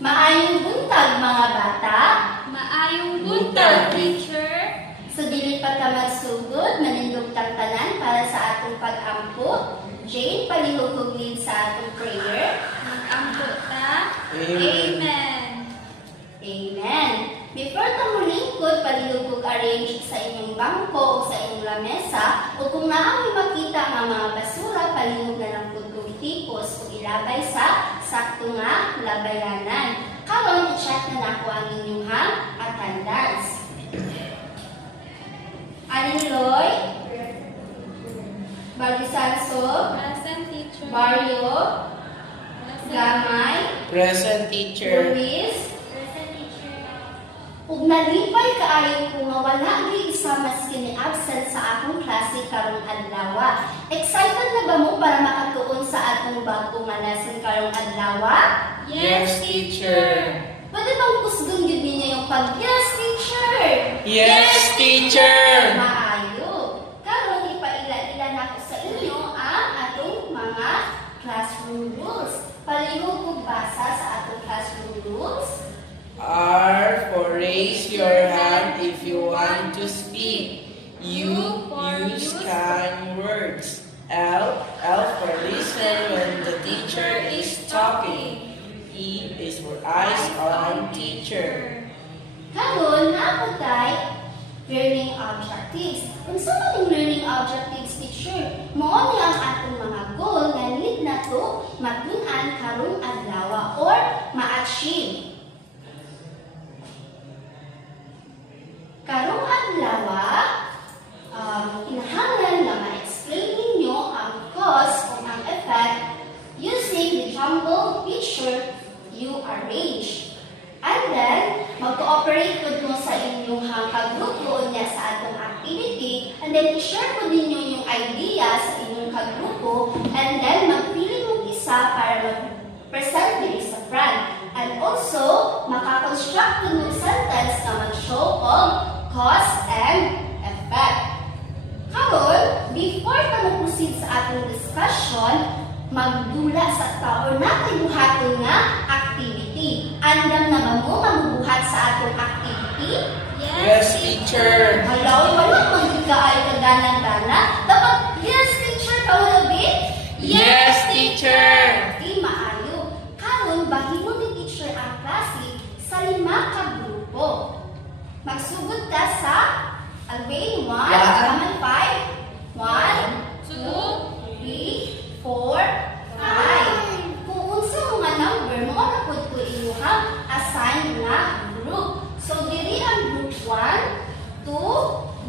Maayong buntag mga bata. Maayong buntag, teacher. So dili pa ka magsugod, manindog tang tanan para sa atong pag-ampo. Jane, palihog lead sa atong prayer. Mag-ampo ta. Amen. Amen. Before ta mo lingkod, palihog arrange sa inyong bangko o sa inyong lamesa, o kung naamoy makita nga mga basura, palihog na lang kung tipos o ilabay sa sakto nga labayanan. Karon i-check na nako ang inyong attendance. Aling Loy, Balisanso, Present, teacher. Mario, Present. Gamay, Present, teacher. Luis, Present, teacher. ug nalipay kaayo ko nga wala gyud isa maski ni absent sa akong klase karong adlaw. Excited na ba mo para makatuon sa atong bago nga lesson karong adlaw? Yes, teacher. Pwede bang kusgon gyud ninyo yung pag-yes, teacher? Yes, teacher. Maayo. Karon ipaila-ila nako sa inyo ang atong mga classroom rules. Palihog kog basa sa atong classroom rules. R for raise your hand if you want to speak. U use kind words. L for listen when the teacher is talking. E is for eyes on teacher. Karon naputay learning objectives. Unsa man yung learning objectives, teacher? Mao ni ang atong mga goal nga need nato matun-an karong adlaw or ma-achieve. Karong adlaw, kinahanglan nga ma-explain ninyo ang cause o ang effect using the jumbled picture you arrange. And then, mag-cooperate po mo sa inyong kagrupo niya sa atong activity, and then i-share po ninyo yung idea sa inyong kagrupo, and then magpili mong isa para mag-present din sa front. And also, makakonstruct po ng sentence na mag-show of cause and effect. Karon, before ka mag-proceed sa atong discussion, magdula sa tao natin buhaton nga activity. Andam na ba mo magbuhat sa atong activity? Yes, teacher. Hello, wala man ka ay kagana-gana. Dapat, yes, teacher, kaulabi? Yes, teacher. Di maayo. Karon, bahimo ni teacher ang klase sa 5 ka grupo. Magsugod ka sa Alvin 1, naman 5. 1, 2, 3, 4, 5. Kung unsa mga number, mo na pud ko inyong assign nga group. So, diri ang group 1, 2,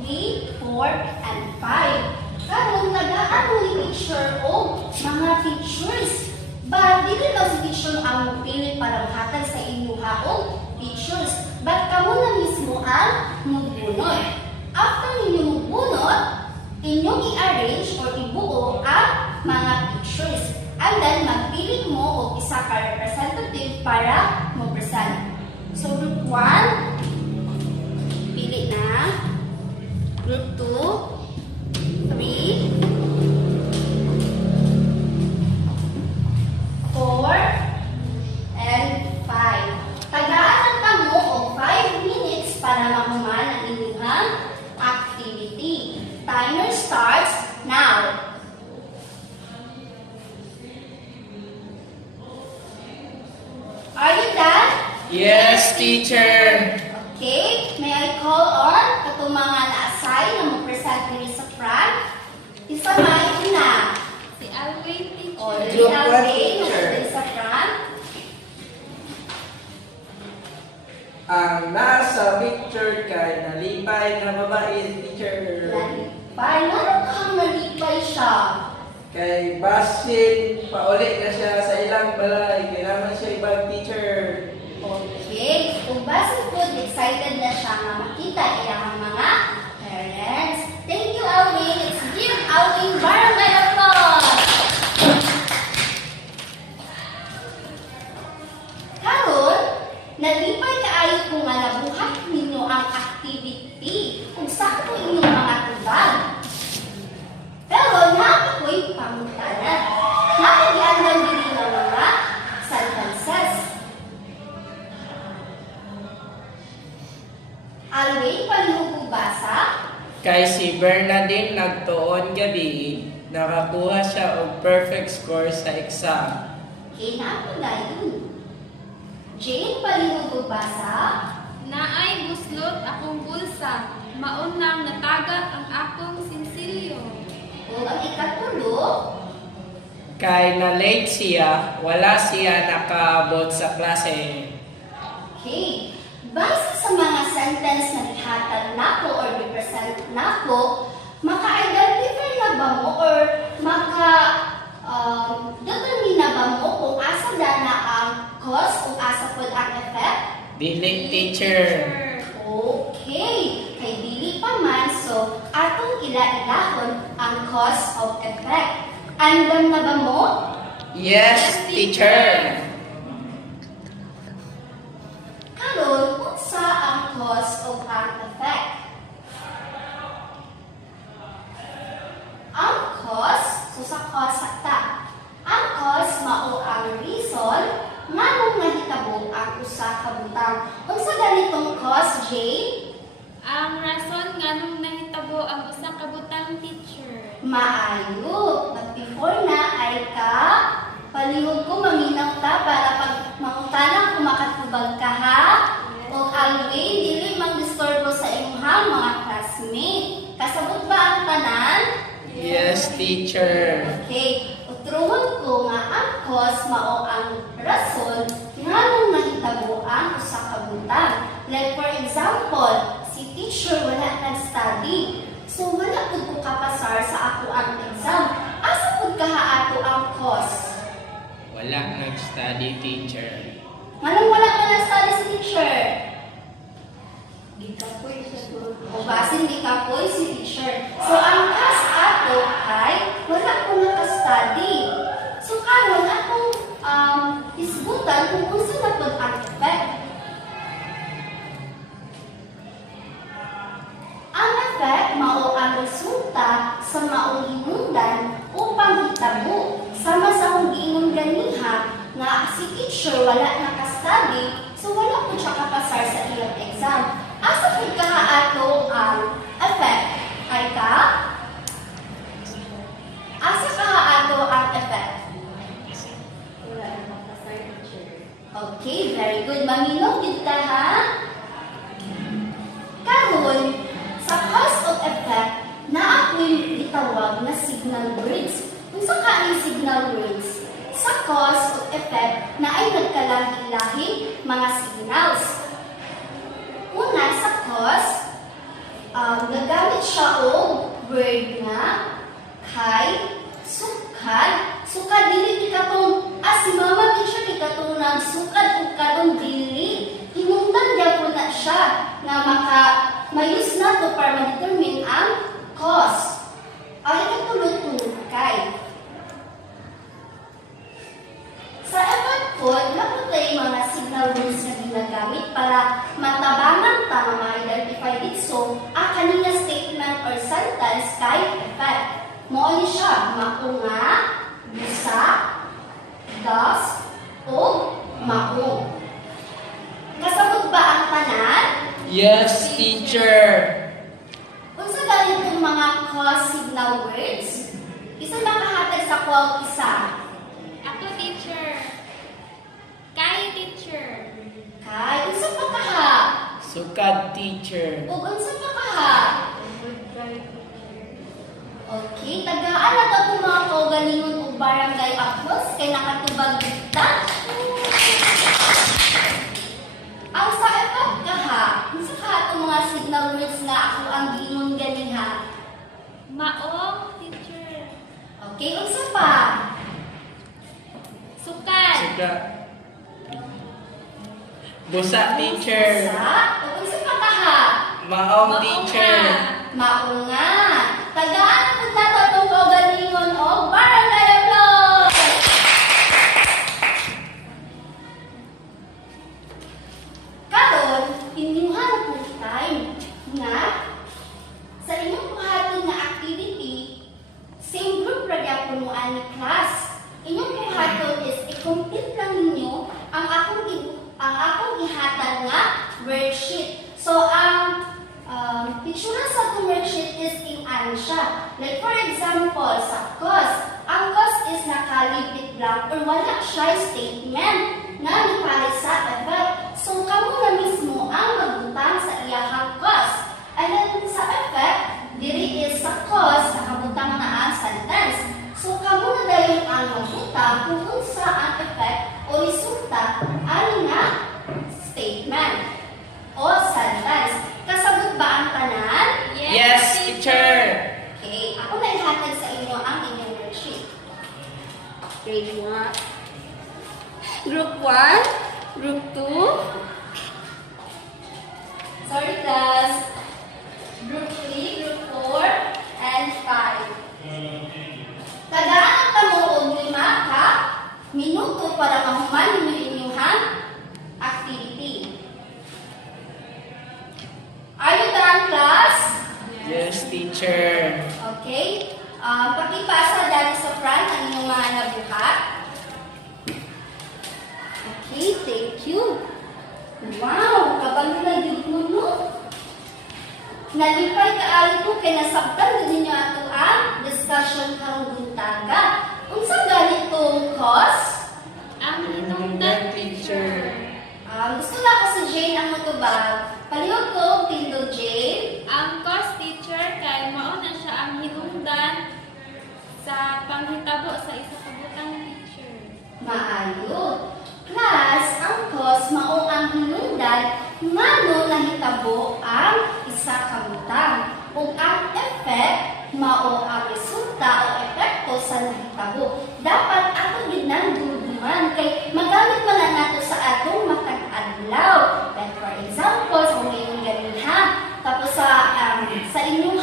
3, 4, and 5. Karon nagaan mo ni teacher o mga teachers. Ba, dili lang si teacher ang mupili para mahatag sa inyo haong teachers. But kamo na mismo ang magbunot. After ninyo magbunot, inyong i-arrange or ibuo ang mga pictures. And then, magpili mo o isa ka representative para mag-present. So, group 1, pili na. Group 2, 3, 4, and 5. Tagaan lang mo o 5 minutes para mahuman ang inyong activity. Timer starts now. Are you done? Yes, teacher. Okay. May I call on katong mga na-assign na mag-present diri sa front? Isa may una. Si Alvin, teacher. O, diri Group ang one, day na teacher. diri sa front. Ang nasa picture kay nalipay na babae, teacher. Nalipay. Ano kang nalipay siya? Kay basin, paulit na siya sa ilang balay. Kailangan siya ibang teacher. Okay. Kung basin po, excited na siya nga makita ilang mga parents. Thank you, Alvin. Let's give Alvin barangay applause. Karon, nalipay kaayo ko nga nabuhat ninyo ang activity kung saan po inyong mga tubag. Pero namin ko'y pangutanan. Nakigian lang din ng mga sentences. Alwin palihog basa. Kay si Bernadine nagtuon gabi, nakakuha siya og perfect score sa exam. Kinako na yun. Jane palihog basa. Naay buslot akong bulsa. Maunang natagak ang akong sinsilyo. O ang ikatulo. Kay na late siya, wala siya nakaabot sa klase. Okay. Base sa mga sentence na ihatag nako or represent nako, maka-identify na ba mo or determine na ba mo kung asa na ang cause o asa po ang effect? Dili teacher. Okay. Kay dili pa man, so atong ila-ilahon ang cause of effect. Andam na ba mo? Yes, teacher. Karon, unsa ang cause of ang effect? Ang cause, so sa cause ta. Ang cause mao ang reason nganong nahitabo ang usa ka butang. Unsa ganitong cause, Jane? Ang rason nganong nahitabo ang usa ka butang, teacher. Maayo. But before na ay palihog ko maminaw ka para pag mangutana kung makatubag ka ha. O Alwin, dili mag-disturbo sa imuhang mga classmate. Kasabot ba ang tanan? Yes, teacher. Okay. Utruhon ko nga ang cause mao ang rason nganong nahitabo ang usa ka butang. Like for example, si teacher wala nag-study. So wala pud ko kapasar sa ako ang exam. Asa pud kaha ato ang cause? Wala nag-study, teacher. Nganong wala ka nag-study si teacher? Di ka po o basin di ka po si teacher. So ang cause ato ay wala ko naka-study. So karon akong isgutan kung unsa na pud ang effect. Ang effect mao ang resulta sa maong hinungdan o panghitabo sama sa akong giingon ganiha nga si teacher wala naka-study so wala po siya kapasar sa iyang exam. Asa pud ka ato ang effect? Ay ka? Asa ka ato ang effect? Wala na makasar, teacher. Okay, very good. Maminaw gid ka ha? Karon, sa cause of effect, na ako'y itawag na signal words. Unsa ka ang signal words? Sa cause of effect na ay nagkalahi-lahi mga signals. Una, sa cause, nagamit siya og word nga kay sukad. Sukad dili ikatong si mama din siya ikatong nagsukad ug katong dili. Hinungdan gyapon na siya na mayus na to para ma-determine ang cause. Ay katulog kay. Sa effect po, naputay mga signal words na ginagamit para matabangan ta nga ma-identify dito ang kanina statement or sentence kay effect. Mao ni siya maunga, busa, das, o mao. Kasabot ba ang tanan? Yes, teacher. Kung sa ganitong mga cause signal words, isa makahatag sa quote isa. Ako, teacher. Kay, teacher. Kay, unsa pa kaha? Sukad, teacher. O unsa pa kaha? Good try, teacher. Okay, tagaan na to mga kaugalingon o barangay apos kay nakatubag kita. Ang sa effect kaha, unsa ka itong mga signal words nga ako ang giingon ganiha? Maong, teacher. Okay, unsa pa? Sukad. Sukad. Busa, teacher. Sa? O unsa pa kaha? Maong, teacher. Maunga. Tagaan po na to itong kaugalingon o barangay apos. Karon, inyuhan po time nga sa inyong buhaton nga activity, same group ra gyapon mo ani class. Inyong buhaton is i-complete lang ninyo ang akong ihatag nga worksheet. So ang itsura sa atong worksheet is in ano siya. Like for example, sa cause. Ang cause is nakalipit blank or wala siya statement na nipalit sa effect. So, kamo na mismo ang magbutang sa iyahang cause. And then sa effect, diri is sa cause, nakabutang na ang sentence. So, kamo na dayon ang magbutang kung unsa ang effect o resulta ani nga statement o sentence. Kasabot ba ang tanan? Yes, teacher. Okay, ako na ihatag sa inyo ang inyong worksheet. Grade 1. Group 1, Group 2. Sorry class. Group 3, Group 4, and 5. Tagaan ang tamuog 5 ka minuto para mahuman ninyo inyong activity. Are you done, class? Yes, teacher. Okay. Pakipasa dahil sa front ang inyong mga nabuhat. Okay, thank you. Wow, kapag nilagyan mo, no? Nalipay ka alito kay nasabtan din ninyo ato ang discussion karong buntaga. Unsa ganitong cause? Ang hinungdan, teacher. Gusto na ako si Jane ang matubag. Palihog ko, tindog Jane. Ang cause, teacher, kay mao na siya ang hinungdan sa panghitabo sa isa ka butang, teacher. Maayo. Class, ang cause mao ang hinungdan ngano nahitabo ang isa ka butang. Ug ang effect mao ang resulta o epekto sa nahitabo. Dapat ato gid nang duduman kay magamit man lang nato sa atong matag adlaw. Like for example, sa inyong ganiha, tapos sa inyong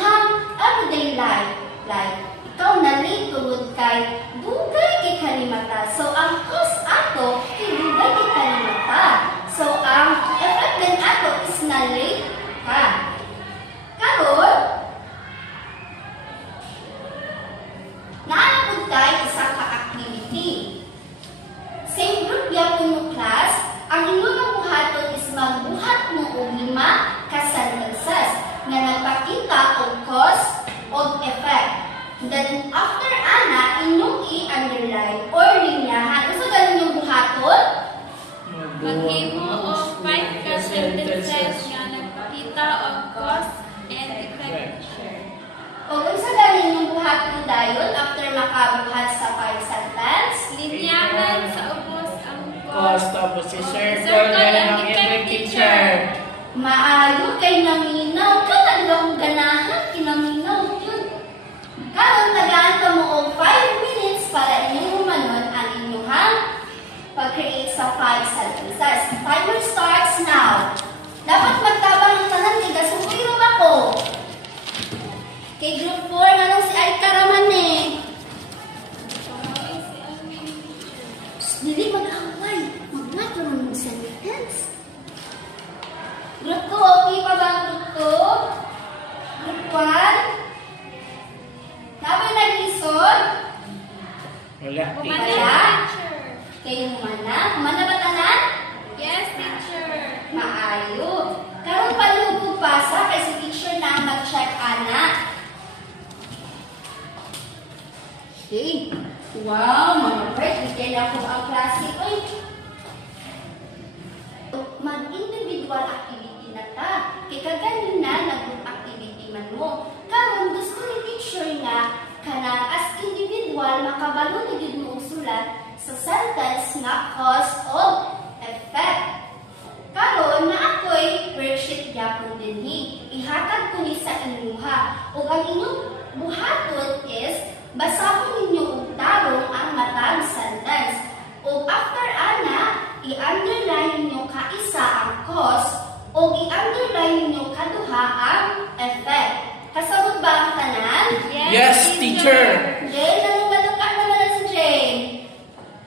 everyday life, like ikaw na late tungod kay dugay kay kalimata. So ang cause ato dugay kay kalimata. So ang effect din ato is na late ka. Karon, naanapod tayo isa ka activity. Same group yapon mo class, ang inyong buhaton is magbuhat mo og 5 ka sentences nga nagpakita og cause og effect. Then after ana, inyong i-underline or linyahan. Usa ganin yung buhaton? Maghimo og 5 ka sentences nga nagpakita og cause and effect, teacher. O unsa ganin yung buhaton dayon after makabuhat sa 5 sentence? Linyahan sa ubos ang Cause cause. tapos si Circle circle na ang ng effect, effect, teacher. Maayo kay naminaw. Kaya lang ganahan kinaminaw yun. Karon tagaan ka mo og 5 minutes para inyong humanon ang inyong pag-create sa 5 sentences. Timer starts now. Dapat magtabang ang tanan kay gasubiro ako. Kay group 4 nganong si Aika raman eh. Dili mag-away. Mag-what naman yung sentence? Group 2, okay pa ba ang group 2? Group 1? Dapat nag-isod? Wala, Kumana, teacher. teacher. Kayo humana? Humana ba tanan? Yes, teacher. Maayo. Karon palugod pasa kay si teacher na ang mag-check ana. Okay. Wow, mga break. Bigyan ako ang klase. Uy. Mag-individual activity na ta. Kaya kaganina, nag-group activity man mo. Karon gusto ni teacher nga kana as individual makabalo na gyud mo usulat sa sentence nga cause of effect. Karon na ako'y worksheet gyapon dinhi. Ihatag ko ni sa inyuha. Ug ang inyong buhaton is basahon ninyo og tarong ang matag sentence. Ug after ana, i-underline ninyo kaisa ang cause ug i-underline ninyo kaduha ang effect. Kasabot ba ang tanan? Yes, teacher. Jane, anong malukan naman na si Jane?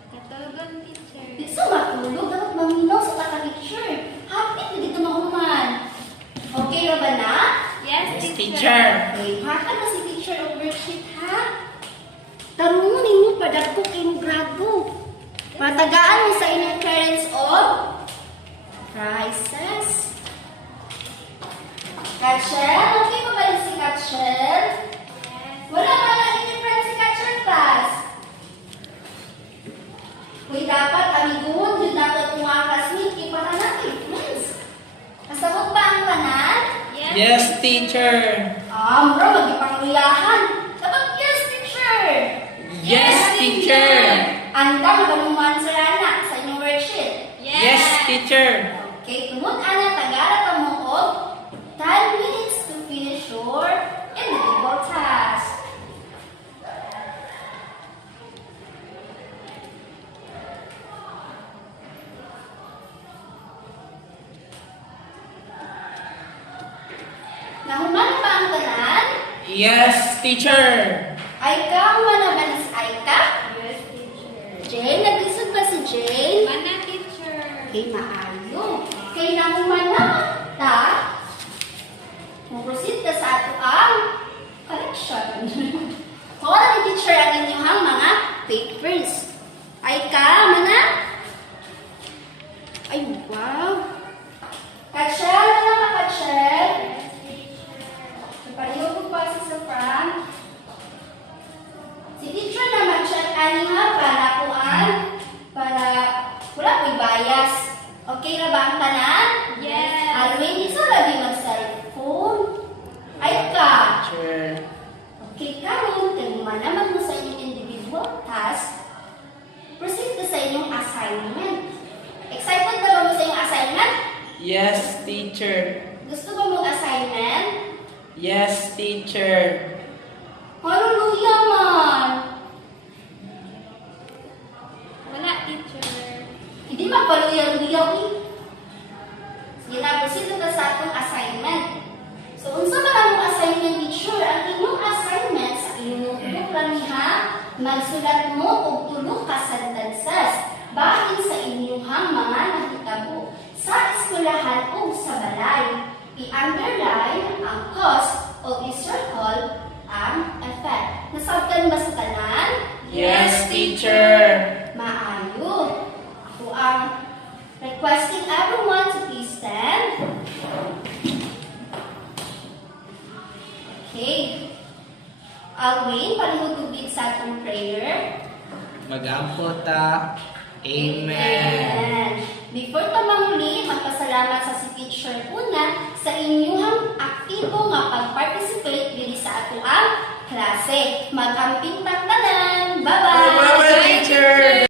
Katugon, teacher. Di sa matulog, dapat maminaw sa taka-teacher. Happy na dito mahuman. Okay na ba na? Yes, Yes, teacher. teacher. Okay, haka na si teacher of worksheet, ha? Tarungan ninyo, padagko kayo grado. Matagaan mo sa inyong parents of prizes. Rachel, okay Yes, teacher. Bro, magipangulahan. Dapat yes, teacher. Yes, teacher. Andang kanuman sa anak sa inyong worksheet. Yes, teacher. Okay, kumot ana tagara ka mo og 10 minutes to finish your individual task. Nahuman ba ang tanan? Yes, teacher. Ay ka, wala ba na si Aika? Yes, teacher. Jane, naglisod ba si Jane? Mana, teacher. Kay maayo. Kay nahuman na ta. Proceed ka sa ato ang correction. Kung ni teacher ang inyong mga papers. Ay ka, mana? Ay, wow. Katsyel, wala ka, Katsyel? Pareho ko pa sa front. Si teacher na mag-check nga para kuan, para wala ko'y bias. Okay na ba ang tanan? Yes. Alwin, isa lagi mag-cellphone. Ay ka. Teacher. Okay ka rin, kung manaman mo sa inyong individual task, proceed ka sa inyong assignment. Excited na ba mo sa inyong assignment? Yes, teacher. Gusto ba mong assignment? Yes, teacher. Hallelujah man! Wala, teacher. Hindi magpaluyaw-luyaw eh. Sige na, proceed ka sa atong assignment. So, unsa ba ang assignment, teacher? Ang inyong assignment sa inyong notebook lang niha, magsulat mo og tulo ka sentences bahin sa inyong mga nahitabo sa eskwelahan o sa balay. I-underline ang cause o i-circle ang effect. Nasabtan ba sa tanan? Yes, teacher. Maayo. Ako ang requesting everyone to please stand. Okay. Alwin, palihutubid sa atong prayer. Mag-ampo ta. Amen. Before ta mamuli, magpasalamat sa si teacher una sa inyong aktibo nga pag-participate diri sa ato ang klase. Mag-amping tanan. Bye-bye! Bye-bye, teacher.